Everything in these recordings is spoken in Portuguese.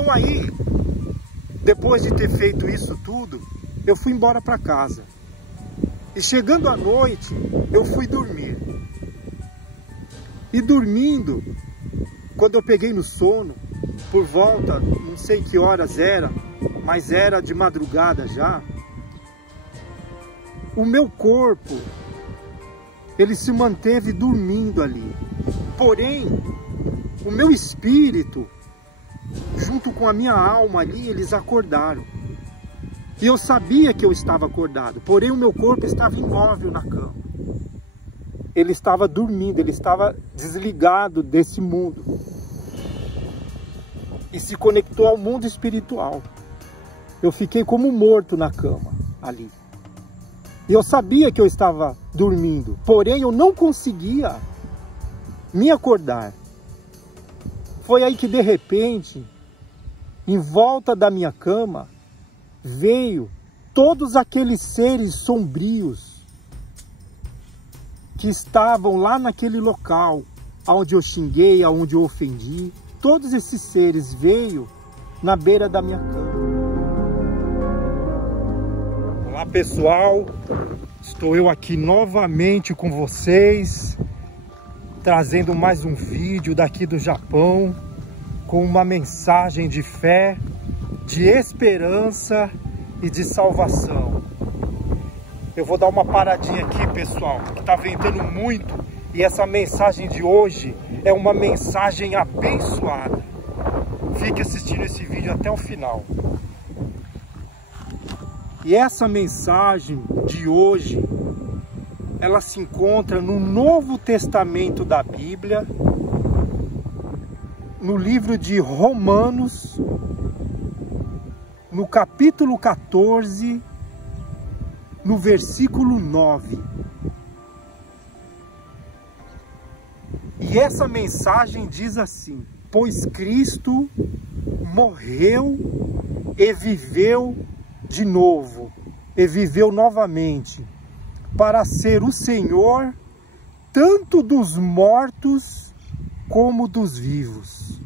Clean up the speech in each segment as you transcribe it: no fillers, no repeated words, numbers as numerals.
Então aí, depois de ter feito isso tudo, eu fui embora para casa. E chegando à noite, eu fui dormir. E dormindo, quando eu peguei no sono, por volta, não sei que horas era, mas era de madrugada já, o meu corpo, ele se manteve dormindo ali. Porém, o meu espírito, junto com a minha alma ali, eles acordaram. E eu sabia que eu estava acordado, porém o meu corpo estava imóvel na cama. Ele estava dormindo, ele estava desligado desse mundo. E se conectou ao mundo espiritual. Eu fiquei como morto na cama ali. E eu sabia que eu estava dormindo, porém eu não conseguia me acordar. Foi aí que de repente, em volta da minha cama, veio todos aqueles seres sombrios que estavam lá naquele local, onde eu xinguei, onde eu ofendi. Todos esses seres veio na beira da minha cama. Olá pessoal, estou eu aqui novamente com vocês, trazendo mais um vídeo daqui do Japão, com uma mensagem de fé, de esperança e de salvação. Eu vou dar uma paradinha aqui, pessoal, que está ventando muito, e essa mensagem de hoje é uma mensagem abençoada. Fique assistindo esse vídeo até o final. E essa mensagem de hoje, ela se encontra no Novo Testamento da Bíblia, no livro de Romanos, no capítulo 14, no versículo 9. E essa mensagem diz assim: pois Cristo morreu e viveu de novo, e viveu novamente, para ser o Senhor tanto dos mortos como dos vivos.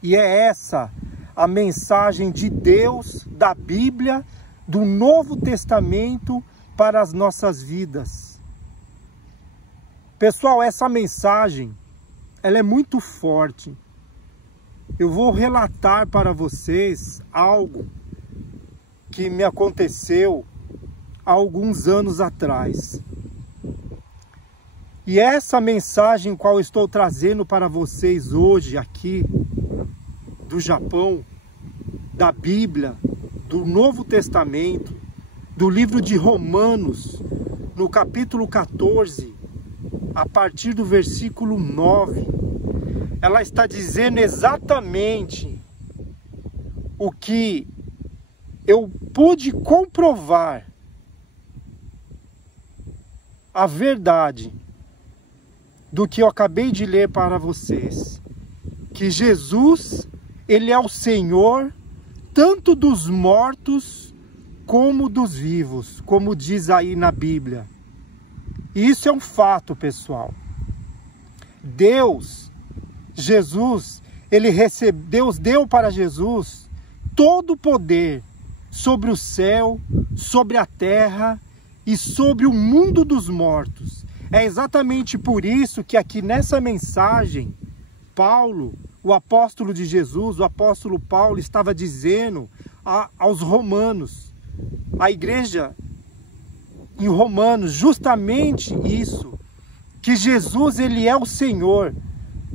E é essa a mensagem de Deus, da Bíblia, do Novo Testamento para as nossas vidas. Pessoal, essa mensagem, ela é muito forte. Eu vou relatar para vocês algo que me aconteceu há alguns anos atrás. E essa mensagem qual estou trazendo para vocês hoje aqui, do Japão, da Bíblia, do Novo Testamento, do livro de Romanos, no capítulo 14, a partir do versículo 9, ela está dizendo exatamente o que eu pude comprovar, a verdade do que eu acabei de ler para vocês, que Jesus, ele é o Senhor tanto dos mortos como dos vivos, como diz aí na Bíblia. E isso é um fato, pessoal. Deus deu para Jesus todo o poder sobre o céu, sobre a terra e sobre o mundo dos mortos. É exatamente por isso que aqui nessa mensagem, Paulo, o apóstolo de Jesus, o apóstolo Paulo estava dizendo aos romanos, à igreja em Romanos, justamente isso, que Jesus, ele é o Senhor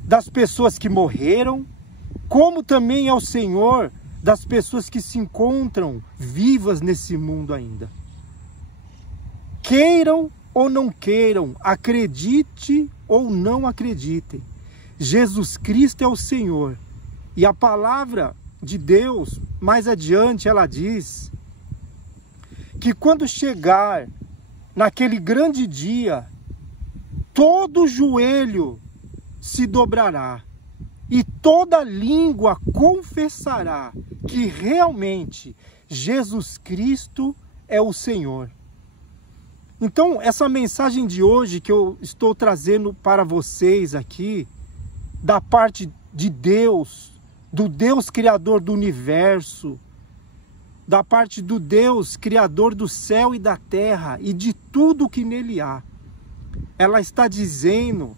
das pessoas que morreram, como também é o Senhor das pessoas que se encontram vivas nesse mundo ainda. Queiram ou não queiram, acredite ou não acreditem, Jesus Cristo é o Senhor. E a palavra de Deus, mais adiante, ela diz que quando chegar naquele grande dia, todo joelho se dobrará e toda língua confessará que realmente Jesus Cristo é o Senhor. Então, essa mensagem de hoje que eu estou trazendo para vocês aqui, da parte de Deus, do Deus Criador do universo, da parte do Deus Criador do céu e da terra e de tudo que nele há. Ela está dizendo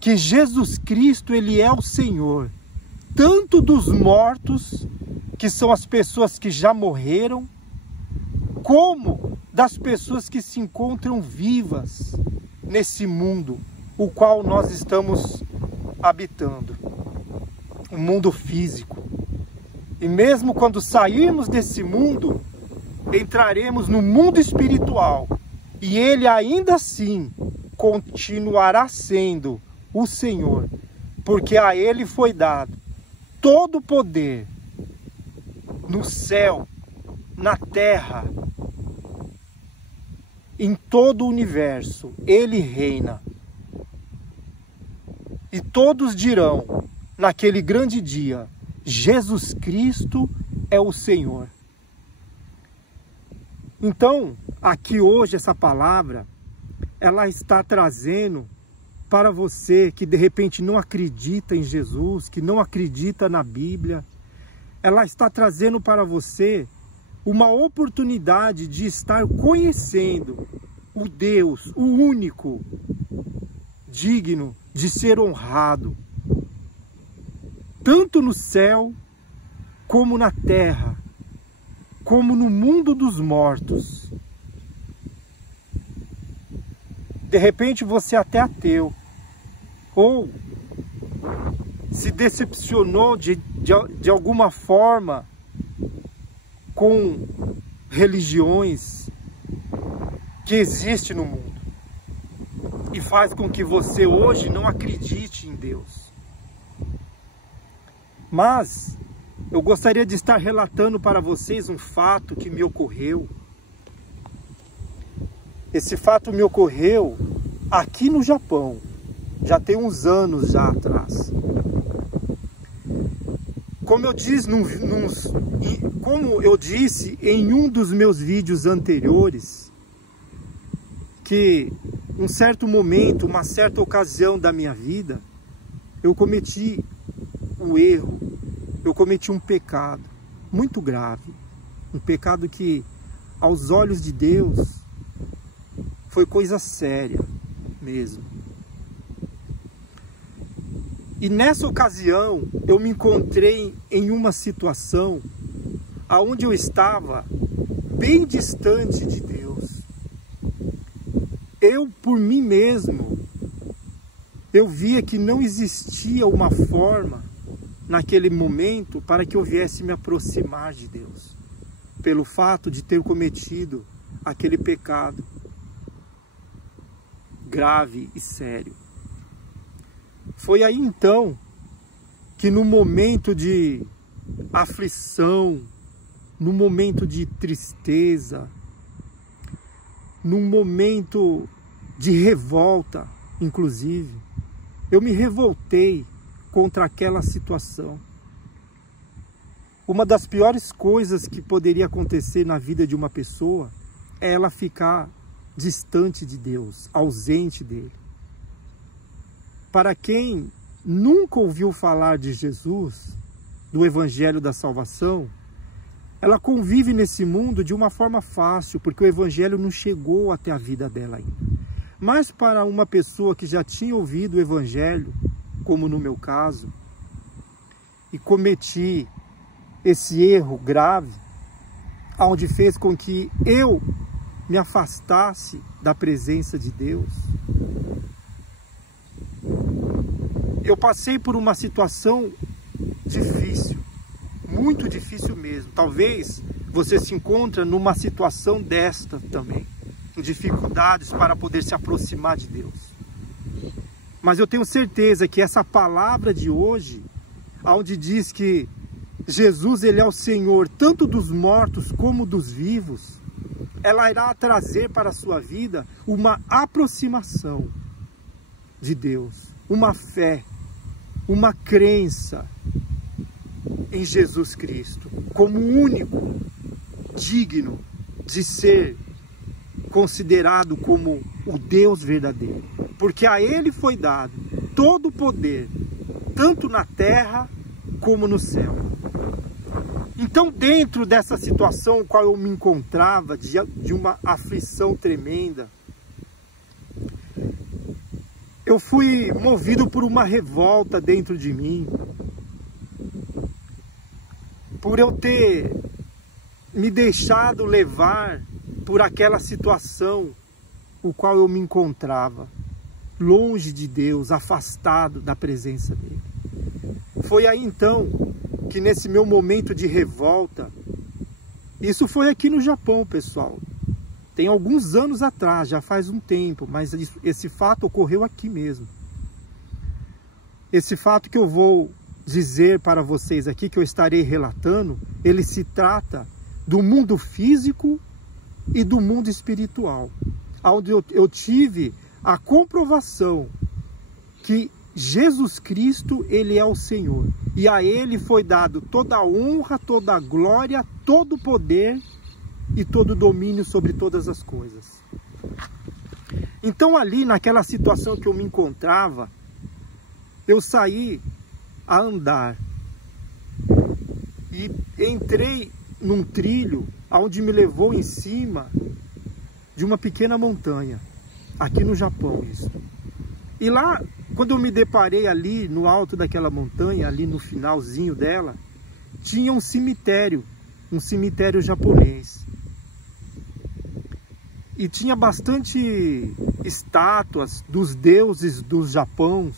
que Jesus Cristo, Ele é o Senhor, tanto dos mortos, que são as pessoas que já morreram, como das pessoas que se encontram vivas nesse mundo, o qual nós estamos habitando, o mundo físico. E mesmo quando sairmos desse mundo, entraremos no mundo espiritual, e Ele ainda assim continuará sendo o Senhor, porque a Ele foi dado todo o poder no céu, na terra, em todo o universo. Ele reina. E todos dirão naquele grande dia: Jesus Cristo é o Senhor. Então, aqui hoje essa palavra, ela está trazendo para você que de repente não acredita em Jesus, que não acredita na Bíblia, ela está trazendo para você uma oportunidade de estar conhecendo o Deus, o único, digno de ser honrado, tanto no céu, como na terra, como no mundo dos mortos. De repente você é até ateu, ou se decepcionou de alguma forma com religiões que existem no mundo, e faz com que você hoje não acredite em Deus. Mas eu gostaria de estar relatando para vocês um fato que me ocorreu. Esse fato me ocorreu aqui no Japão, já tem uns anos já atrás. Como eu disse em um dos meus vídeos anteriores, que um certo momento, uma certa ocasião da minha vida, eu cometi um erro, eu cometi um pecado muito grave, um pecado que aos olhos de Deus foi coisa séria mesmo. E nessa ocasião eu me encontrei em uma situação aonde eu estava bem distante de Deus. Eu, por mim mesmo, eu via que não existia uma forma naquele momento para que eu viesse me aproximar de Deus, pelo fato de ter cometido aquele pecado grave e sério. Foi aí então que no momento de aflição, no momento de tristeza, num momento de revolta, inclusive, eu me revoltei contra aquela situação. Uma das piores coisas que poderia acontecer na vida de uma pessoa é ela ficar distante de Deus, ausente dele. Para quem nunca ouviu falar de Jesus, do Evangelho da Salvação, ela convive nesse mundo de uma forma fácil, porque o Evangelho não chegou até a vida dela ainda. Mas para uma pessoa que já tinha ouvido o Evangelho, como no meu caso, e cometi esse erro grave, onde fez com que eu me afastasse da presença de Deus, eu passei por uma situação difícil, muito difícil mesmo. Talvez você se encontre numa situação desta também, com dificuldades para poder se aproximar de Deus. Mas eu tenho certeza que essa palavra de hoje, onde diz que Jesus, Ele é o Senhor tanto dos mortos como dos vivos, ela irá trazer para a sua vida uma aproximação de Deus, uma fé, uma crença em Jesus Cristo como único, digno de ser considerado como o Deus verdadeiro, porque a Ele foi dado todo o poder, tanto na terra como no céu. Então, dentro dessa situação em qual eu me encontrava, de uma aflição tremenda, eu fui movido por uma revolta dentro de mim, por eu ter me deixado levar por aquela situação o qual eu me encontrava, longe de Deus, afastado da presença dele. Foi aí então que nesse meu momento de revolta, isso foi aqui no Japão, pessoal, tem alguns anos atrás, já faz um tempo, mas esse fato ocorreu aqui mesmo. Esse fato que eu vou dizer para vocês aqui, que eu estarei relatando, ele se trata do mundo físico e do mundo espiritual, onde eu tive a comprovação que Jesus Cristo, ele é o Senhor, e a ele foi dado toda a honra, toda a glória, todo o poder e todo o domínio sobre todas as coisas. Então ali, naquela situação que eu me encontrava, eu saí a andar e entrei num trilho onde me levou em cima de uma pequena montanha, aqui no Japão isso. E lá, quando eu me deparei ali no alto daquela montanha, ali no finalzinho dela, tinha um cemitério japonês. E tinha bastante estátuas dos deuses do Japão,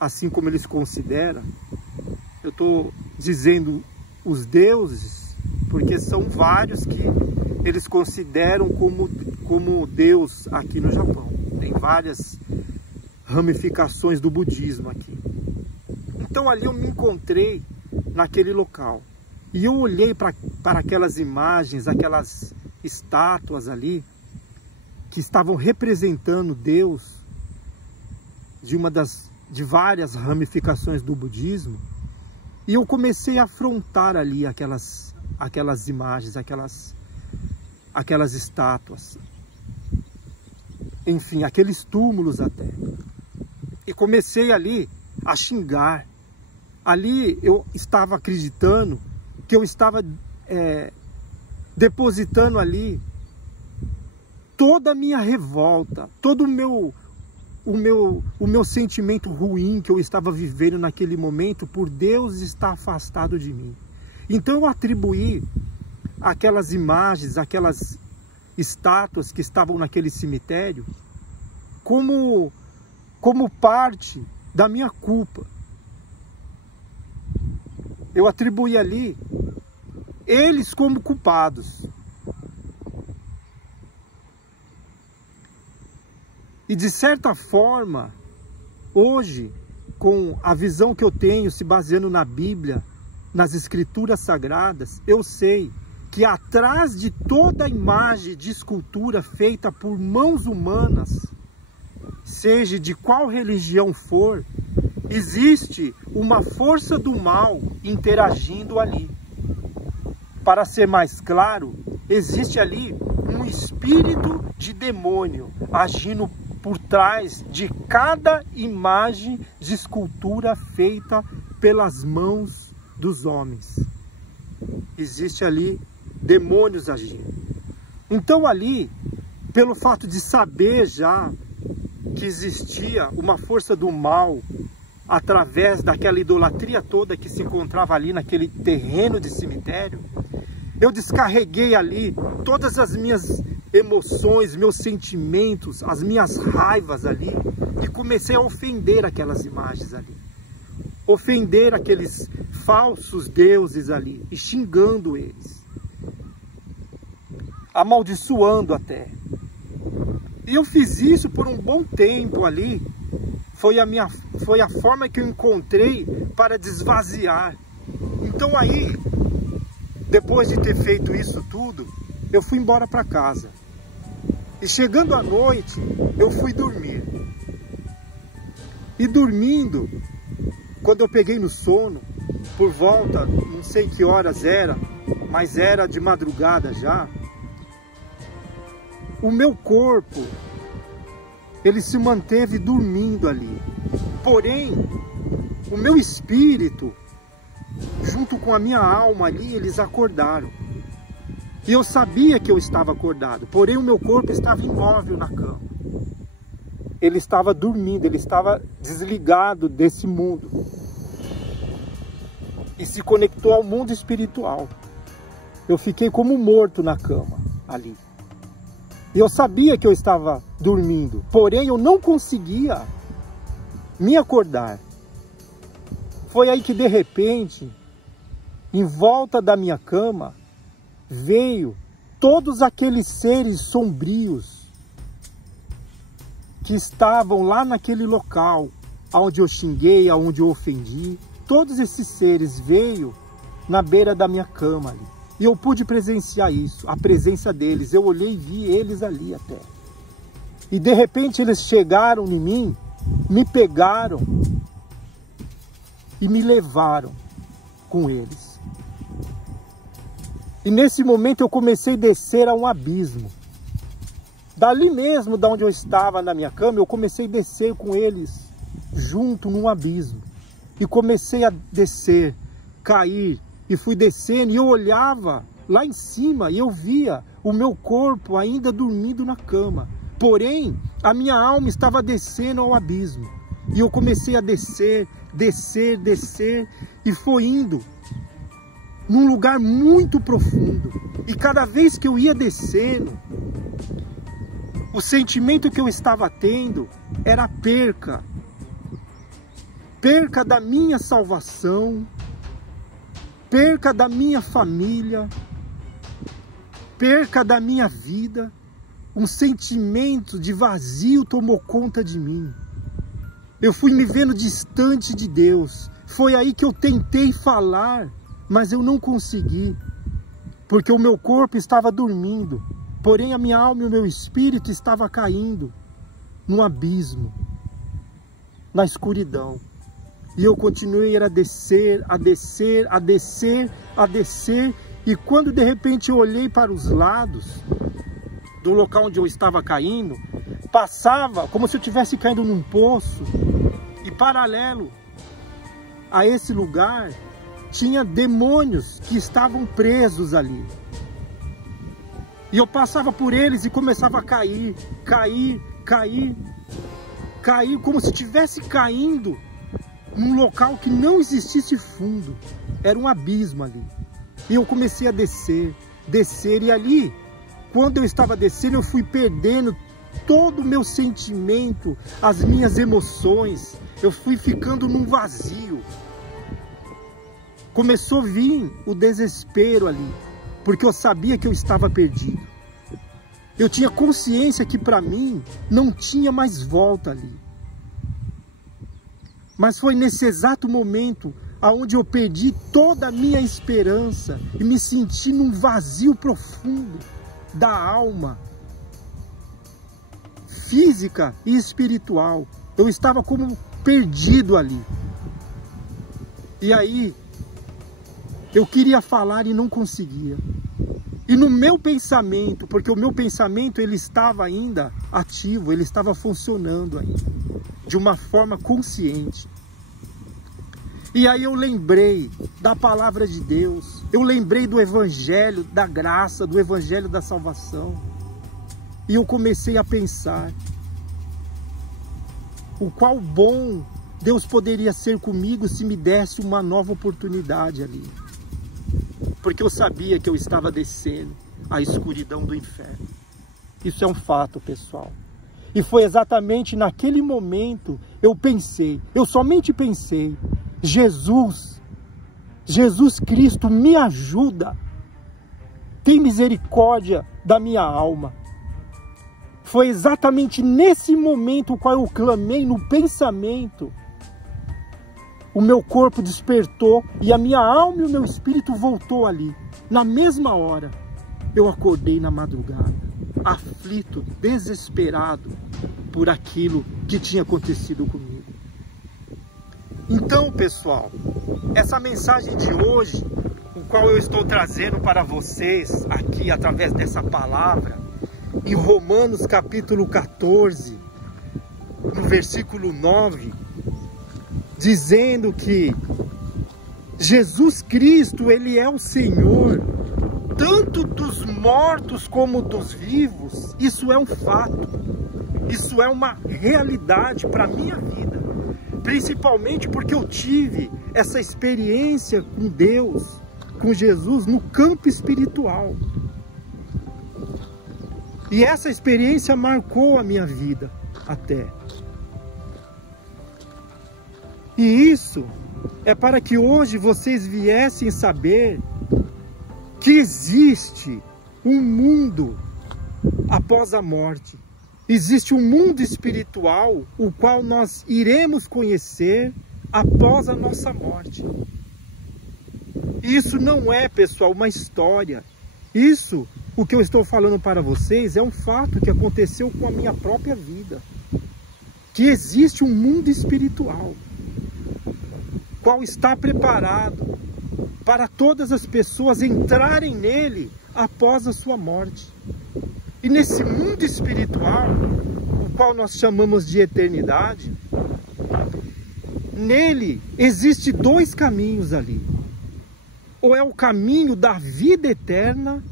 assim como eles consideram. Eu estou dizendo os deuses, porque são vários que eles consideram como Deus aqui no Japão. Tem várias ramificações do budismo aqui. Então ali eu me encontrei naquele local. E eu olhei para aquelas imagens, aquelas estátuas ali, que estavam representando Deus de várias ramificações do budismo. E eu comecei a afrontar ali aquelas imagens, aquelas estátuas. Enfim, aqueles túmulos até. E comecei ali a xingar. Ali eu estava acreditando que eu estava depositando ali toda a minha revolta, todo o meu sentimento ruim que eu estava vivendo naquele momento, por Deus estar afastado de mim. Então eu atribuí aquelas imagens, aquelas estátuas que estavam naquele cemitério como parte da minha culpa. Eu atribuí ali eles como culpados. E de certa forma, hoje, com a visão que eu tenho, se baseando na Bíblia, nas Escrituras Sagradas, eu sei que atrás de toda imagem de escultura feita por mãos humanas, seja de qual religião for, existe uma força do mal interagindo ali. Para ser mais claro, existe ali um espírito de demônio agindo por trás de cada imagem de escultura feita pelas mãos dos homens. Existe ali demônios agindo. Então ali, pelo fato de saber já que existia uma força do mal através daquela idolatria toda que se encontrava ali naquele terreno de cemitério, eu descarreguei ali todas as minhas emoções, meus sentimentos, as minhas raivas ali, e comecei a ofender aquelas imagens ali, ofender aqueles falsos deuses ali, e xingando eles, amaldiçoando até. E eu fiz isso por um bom tempo ali. Foi a forma que eu encontrei para desvaziar. Então aí, depois de ter feito isso tudo, eu fui embora para casa. E chegando à noite, eu fui dormir. E dormindo, quando eu peguei no sono, por volta, não sei que horas era, mas era de madrugada já, o meu corpo, ele se manteve dormindo ali. Porém, o meu espírito, junto com a minha alma ali, eles acordaram. E eu sabia que eu estava acordado, porém o meu corpo estava imóvel na cama. Ele estava dormindo, ele estava desligado desse mundo. E se conectou ao mundo espiritual. Eu fiquei como morto na cama ali. E eu sabia que eu estava dormindo, porém eu não conseguia me acordar. Foi aí que de repente, em volta da minha cama, veio todos aqueles seres sombrios que estavam lá naquele local, onde eu xinguei, onde eu ofendi. Todos esses seres veio na beira da minha cama ali. E eu pude presenciar isso, a presença deles. Eu olhei e vi eles ali até. E de repente eles chegaram em mim, me pegaram e me levaram com eles. E nesse momento eu comecei a descer a um abismo. Dali mesmo, da onde eu estava na minha cama, eu comecei a descer com eles junto num abismo. E comecei a descer, cair, e fui descendo, e eu olhava lá em cima, e eu via o meu corpo ainda dormindo na cama. Porém, a minha alma estava descendo ao abismo. E eu comecei a descer, descer, descer, e foi indo num lugar muito profundo. E cada vez que eu ia descendo, o sentimento que eu estava tendo era perca. Perca da minha salvação, perca da minha família, perca da minha vida. Um sentimento de vazio tomou conta de mim. Eu fui me vendo distante de Deus. Foi aí que eu tentei falar, mas eu não consegui, porque o meu corpo estava dormindo, porém a minha alma e o meu espírito estava caindo num abismo, na escuridão. E eu continuei a descer, a descer, a descer, a descer. E quando de repente eu olhei para os lados do local onde eu estava caindo, passava como se eu estivesse caindo num poço. E paralelo a esse lugar, tinha demônios que estavam presos ali. E eu passava por eles e começava a cair, cair, cair, cair, como se estivesse caindo num local que não existisse fundo. Era um abismo ali. E eu comecei a descer, descer, e ali, quando eu estava descendo, eu fui perdendo todo o meu sentimento, as minhas emoções. Eu fui ficando num vazio. Começou a vir o desespero ali, porque eu sabia que eu estava perdido. Eu tinha consciência que para mim não tinha mais volta ali. Mas foi nesse exato momento aonde eu perdi toda a minha esperança e me senti num vazio profundo da alma, física e espiritual. Eu estava como perdido ali. E aí, eu queria falar e não conseguia. E no meu pensamento, porque o meu pensamento ele estava ainda ativo, ele estava funcionando ainda, de uma forma consciente. E aí eu lembrei da palavra de Deus, eu lembrei do evangelho da graça, do evangelho da salvação. E eu comecei a pensar o qual bom Deus poderia ser comigo se me desse uma nova oportunidade ali. Porque eu sabia que eu estava descendo a escuridão do inferno. Isso é um fato, pessoal. E foi exatamente naquele momento eu pensei, eu somente pensei, Jesus Cristo, me ajuda, tem misericórdia da minha alma. Foi exatamente nesse momento qual eu clamei no pensamento. O meu corpo despertou e a minha alma e o meu espírito voltou ali. Na mesma hora, eu acordei na madrugada, aflito, desesperado por aquilo que tinha acontecido comigo. Então, pessoal, essa mensagem de hoje, o qual eu estou trazendo para vocês aqui através dessa palavra, em Romanos capítulo 14, no versículo 9, dizendo que Jesus Cristo, Ele é o Senhor, tanto dos mortos como dos vivos, isso é um fato, isso é uma realidade para a minha vida, principalmente porque eu tive essa experiência com Deus, com Jesus, no campo espiritual. E essa experiência marcou a minha vida até. E isso é para que hoje vocês viessem saber que existe um mundo após a morte. Existe um mundo espiritual, o qual nós iremos conhecer após a nossa morte. Isso não é, pessoal, uma história. Isso, o que eu estou falando para vocês, é um fato que aconteceu com a minha própria vida. Que existe um mundo espiritual, qual está preparado para todas as pessoas entrarem nele após a sua morte. E nesse mundo espiritual, o qual nós chamamos de eternidade, nele existe dois caminhos ali. Ou é o caminho da vida eterna,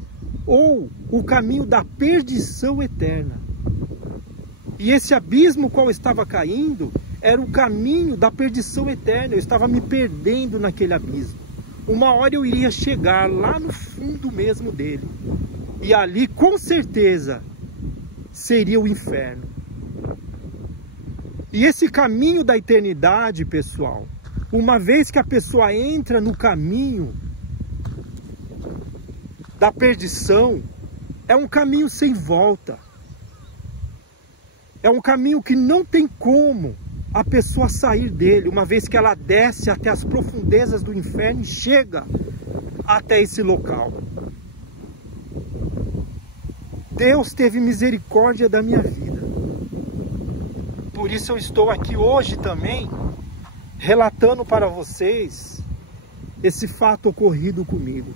ou o caminho da perdição eterna. E esse abismo qual eu estava caindo era o caminho da perdição eterna. Eu estava me perdendo naquele abismo. Uma hora eu iria chegar lá no fundo mesmo dele. E ali, com certeza, seria o inferno. E esse caminho da eternidade, pessoal, uma vez que a pessoa entra no caminho da perdição, é um caminho sem volta. É um caminho que não tem como a pessoa sair dele, uma vez que ela desce até as profundezas do inferno e chega até esse local. Deus teve misericórdia da minha vida. Por isso eu estou aqui hoje também, relatando para vocês esse fato ocorrido comigo.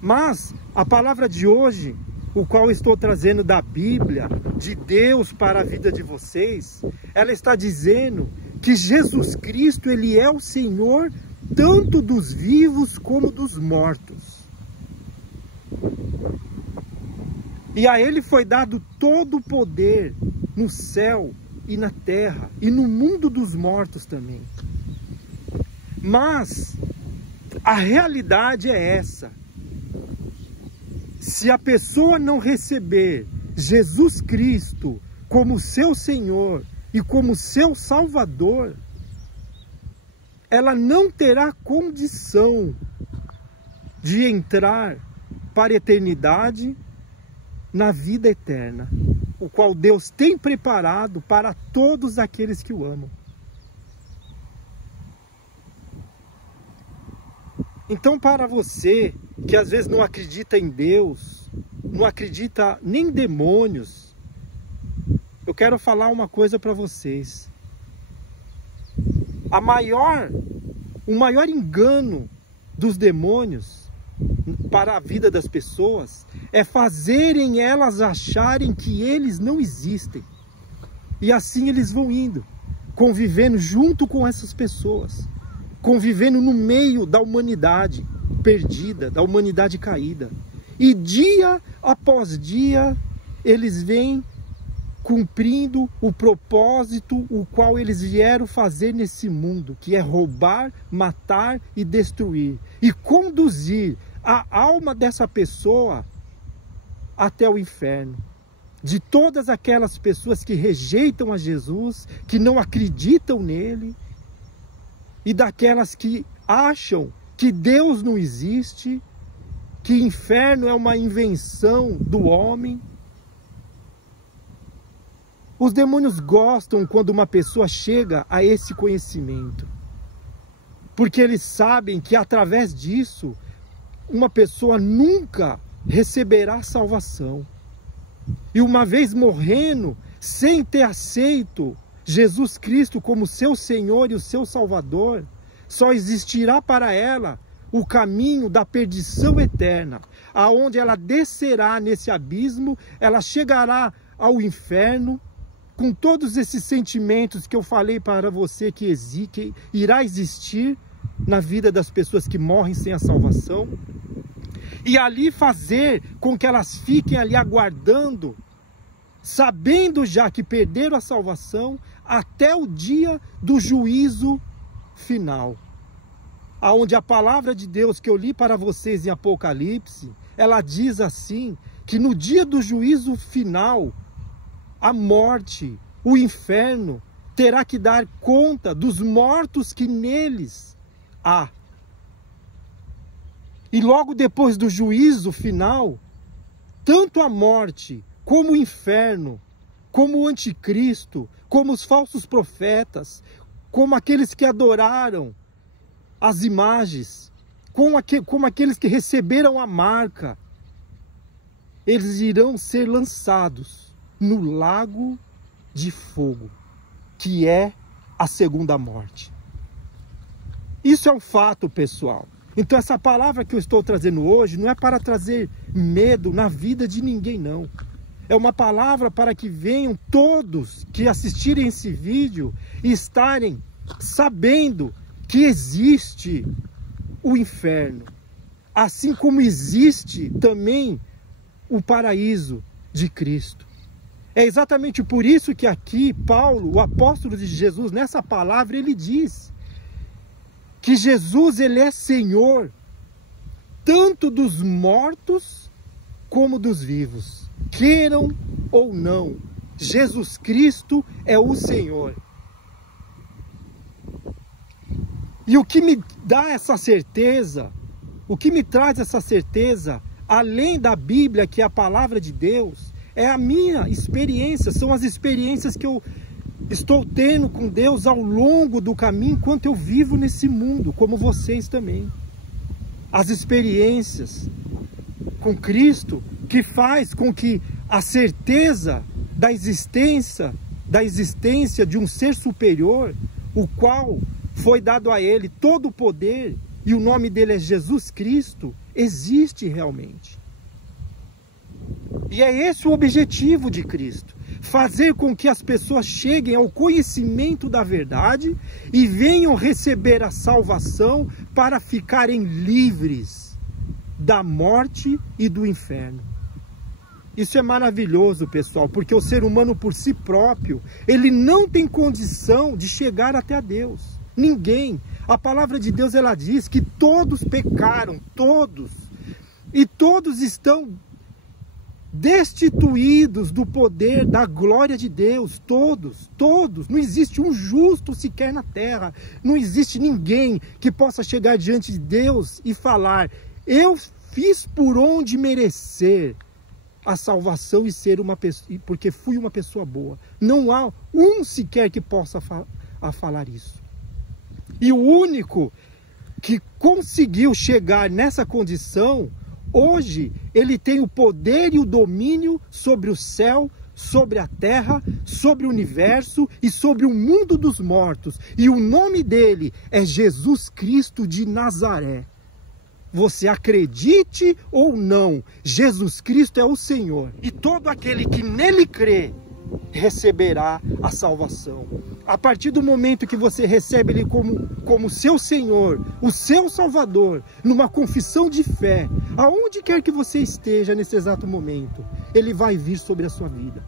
Mas a palavra de hoje, o qual estou trazendo da Bíblia, de Deus para a vida de vocês, ela está dizendo que Jesus Cristo, Ele é o Senhor tanto dos vivos como dos mortos. E a Ele foi dado todo o poder no céu e na terra e no mundo dos mortos também. Mas a realidade é essa. Se a pessoa não receber Jesus Cristo como seu Senhor e como seu Salvador, ela não terá condição de entrar para a eternidade na vida eterna, o qual Deus tem preparado para todos aqueles que o amam. Então, para você que às vezes não acredita em Deus, não acredita nem em demônios, eu quero falar uma coisa para vocês. O maior engano dos demônios para a vida das pessoas é fazerem elas acharem que eles não existem. E assim eles vão indo, convivendo junto com essas pessoas, convivendo no meio da humanidade perdida, da humanidade caída. E dia após dia, eles vêm cumprindo o propósito o qual eles vieram fazer nesse mundo, que é roubar, matar e destruir. E conduzir a alma dessa pessoa até o inferno. De todas aquelas pessoas que rejeitam a Jesus, que não acreditam nele, e daquelas que acham que Deus não existe, que inferno é uma invenção do homem. Os demônios gostam quando uma pessoa chega a esse conhecimento, porque eles sabem que através disso, uma pessoa nunca receberá salvação. E uma vez morrendo, sem ter aceito Jesus Cristo como seu Senhor e o seu Salvador, só existirá para ela o caminho da perdição eterna, aonde ela descerá nesse abismo, ela chegará ao inferno, com todos esses sentimentos que eu falei para você que irá existir na vida das pessoas que morrem sem a salvação, e ali fazer com que elas fiquem ali aguardando, sabendo já que perderam a salvação, até o dia do juízo final. Aonde a palavra de Deus que eu li para vocês em Apocalipse, ela diz assim, que no dia do juízo final, a morte, o inferno, terá que dar conta dos mortos que neles há. E logo depois do juízo final, tanto a morte, como o inferno, como o anticristo, como os falsos profetas, como aqueles que adoraram as imagens, como aqueles que receberam a marca, eles irão ser lançados no lago de fogo, que é a segunda morte. Isso é um fato, pessoal. Então essa palavra que eu estou trazendo hoje não é para trazer medo na vida de ninguém, não. É uma palavra para que venham todos que assistirem esse vídeo e estarem sabendo que existe o inferno, assim como existe também o paraíso de Cristo. É exatamente por isso que aqui Paulo, o apóstolo de Jesus, nessa palavra ele diz que Jesus ele é Senhor tanto dos mortos como dos vivos. Queiram ou não, Jesus Cristo é o Senhor. E o que me dá essa certeza, o que me traz essa certeza, além da Bíblia, que é a palavra de Deus, é a minha experiência, são as experiências que eu estou tendo com Deus ao longo do caminho, enquanto eu vivo nesse mundo, como vocês também. As experiências com Cristo, que faz com que a certeza da existência de um ser superior, o qual foi dado a ele todo o poder, e o nome dele é Jesus Cristo, existe realmente. E é esse o objetivo de Cristo, fazer com que as pessoas cheguem ao conhecimento da verdade e venham receber a salvação para ficarem livres da morte e do inferno. Isso é maravilhoso, pessoal, porque o ser humano por si próprio, ele não tem condição de chegar até a Deus. Ninguém. A palavra de Deus, ela diz que todos pecaram, todos. E todos estão destituídos do poder, da glória de Deus, todos, todos. Não existe um justo sequer na terra, não existe ninguém que possa chegar diante de Deus e falar, eu fiz por onde merecer a salvação e ser uma pessoa, porque fui uma pessoa boa. Não há um sequer que possa falar isso. E o único que conseguiu chegar nessa condição, hoje, ele tem o poder e o domínio sobre o céu, sobre a terra, sobre o universo e sobre o mundo dos mortos. E o nome dele é Jesus Cristo de Nazaré. Você acredite ou não, Jesus Cristo é o Senhor. E todo aquele que nele crê, receberá a salvação. A partir do momento que você recebe ele como seu Senhor, o seu Salvador, numa confissão de fé, aonde quer que você esteja nesse exato momento, ele vai vir sobre a sua vida.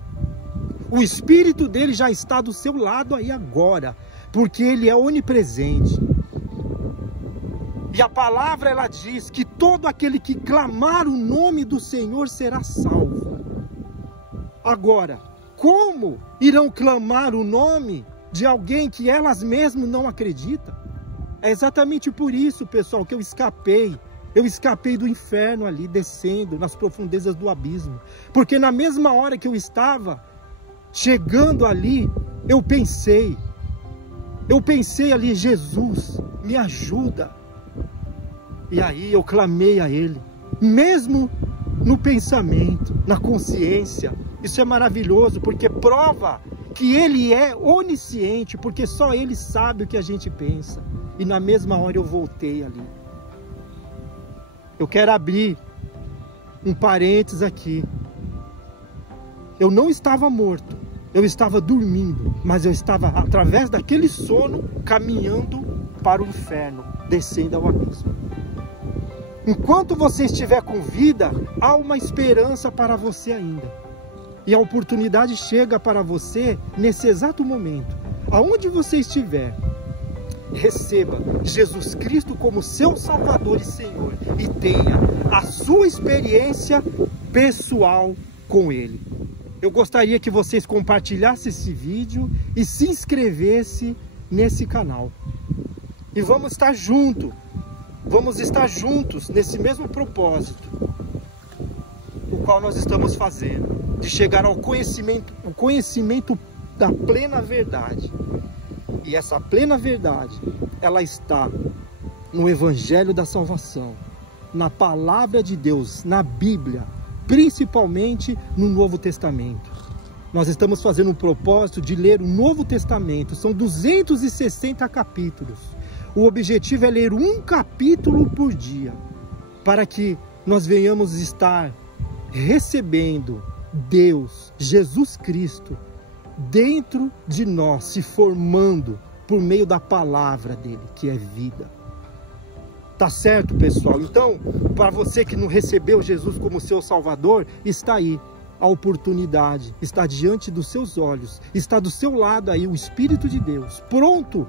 O Espírito dele já está do seu lado aí agora, porque ele é onipresente. E a palavra ela diz que todo aquele que clamar o nome do Senhor será salvo. Agora, como irão clamar o nome de alguém que elas mesmas não acreditam? É exatamente por isso, pessoal, que eu escapei. Eu escapei do inferno ali, descendo nas profundezas do abismo. Porque na mesma hora que eu estava chegando ali, eu pensei ali, Jesus, me ajuda. E aí eu clamei a Ele, mesmo no pensamento, na consciência. Isso é maravilhoso, porque prova que Ele é onisciente, porque só Ele sabe o que a gente pensa. E na mesma hora eu voltei ali. Eu quero abrir um parênteses aqui. Eu não estava morto, eu estava dormindo, mas eu estava, através daquele sono, caminhando para o inferno, descendo ao abismo. Enquanto você estiver com vida, há uma esperança para você ainda. E a oportunidade chega para você nesse exato momento. Aonde você estiver, receba Jesus Cristo como seu Salvador e Senhor e tenha a sua experiência pessoal com Ele. Eu gostaria que vocês compartilhassem esse vídeo e se inscrevessem nesse canal. E vamos estar juntos nesse mesmo propósito, o qual nós estamos fazendo, de chegar ao conhecimento da plena verdade. E essa plena verdade, ela está no Evangelho da Salvação, na Palavra de Deus, na Bíblia, principalmente no Novo Testamento. Nós estamos fazendo um propósito de ler o Novo Testamento, são 260 capítulos. O objetivo é ler um capítulo por dia, para que nós venhamos estar recebendo Deus, Jesus Cristo, dentro de nós, se formando por meio da palavra dele, que é vida. Tá certo, pessoal? Então, para você que não recebeu Jesus como seu Salvador, está aí a oportunidade, está diante dos seus olhos, está do seu lado aí o Espírito de Deus, pronto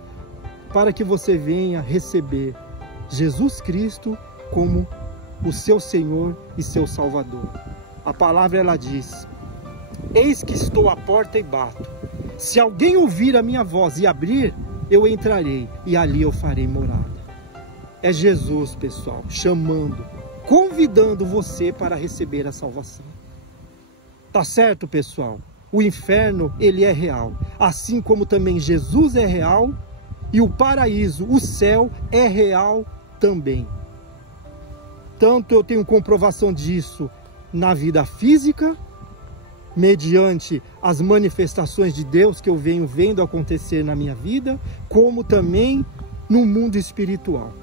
para que você venha receber Jesus Cristo como o seu Senhor e seu Salvador. A palavra, ela diz: eis que estou à porta e bato. Se alguém ouvir a minha voz e abrir, eu entrarei e ali eu farei morada. É Jesus, pessoal, chamando, convidando você para receber a salvação. Tá certo, pessoal? O inferno, ele é real. Assim como também Jesus é real, e o paraíso, o céu, é real também. Tanto eu tenho comprovação disso na vida física, mediante as manifestações de Deus que eu venho vendo acontecer na minha vida, como também no mundo espiritual.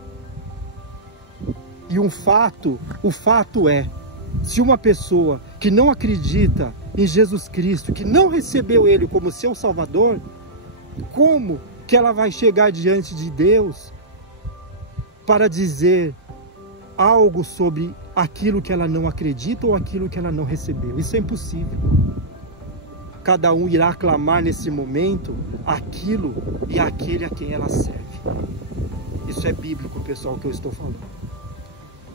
E o fato é, se uma pessoa que não acredita em Jesus Cristo, que não recebeu Ele como seu Salvador, como que ela vai chegar diante de Deus para dizer algo sobre aquilo que ela não acredita ou aquilo que ela não recebeu? Isso é impossível. Cada um irá clamar nesse momento aquilo e aquele a quem ela serve. Isso é bíblico, pessoal, que eu estou falando.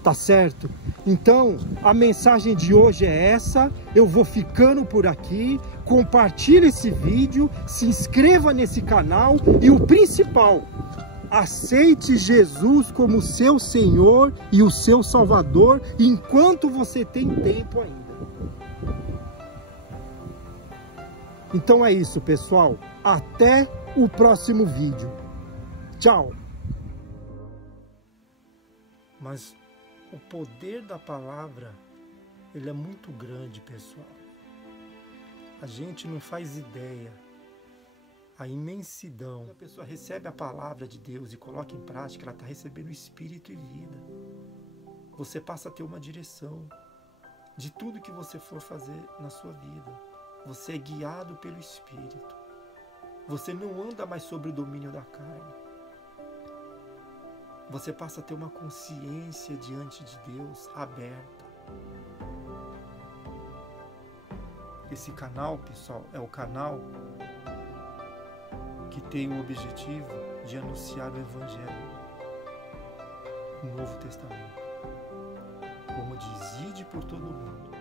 Tá certo? Então, a mensagem de hoje é essa. Eu vou ficando por aqui. Compartilhe esse vídeo, se inscreva nesse canal e o principal, aceite Jesus como seu Senhor e o seu Salvador enquanto você tem tempo ainda. Então é isso, pessoal. Até o próximo vídeo. Tchau! Mas o poder da palavra, ele é muito grande, pessoal. A gente não faz ideia a imensidão. Quando a pessoa recebe a palavra de Deus e coloca em prática, ela está recebendo espírito e vida. Você passa a ter uma direção de tudo que você for fazer na sua vida. Você é guiado pelo Espírito. Você não anda mais sobre o domínio da carne. Você passa a ter uma consciência diante de Deus aberta. Esse canal, pessoal, é o canal que tem o objetivo de anunciar o Evangelho, o Novo Testamento. Como diz, ide por todo o mundo.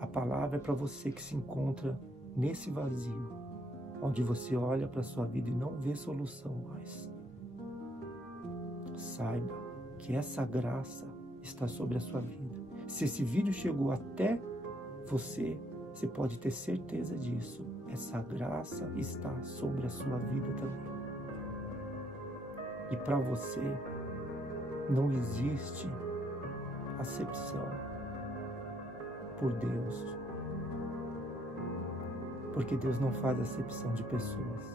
A palavra é para você que se encontra nesse vazio, onde você olha para a sua vida e não vê solução mais. Saiba que essa graça está sobre a sua vida. Se esse vídeo chegou até você, você pode ter certeza disso. Essa graça está sobre a sua vida também. E para você não existe acepção por Deus. Porque Deus não faz acepção de pessoas.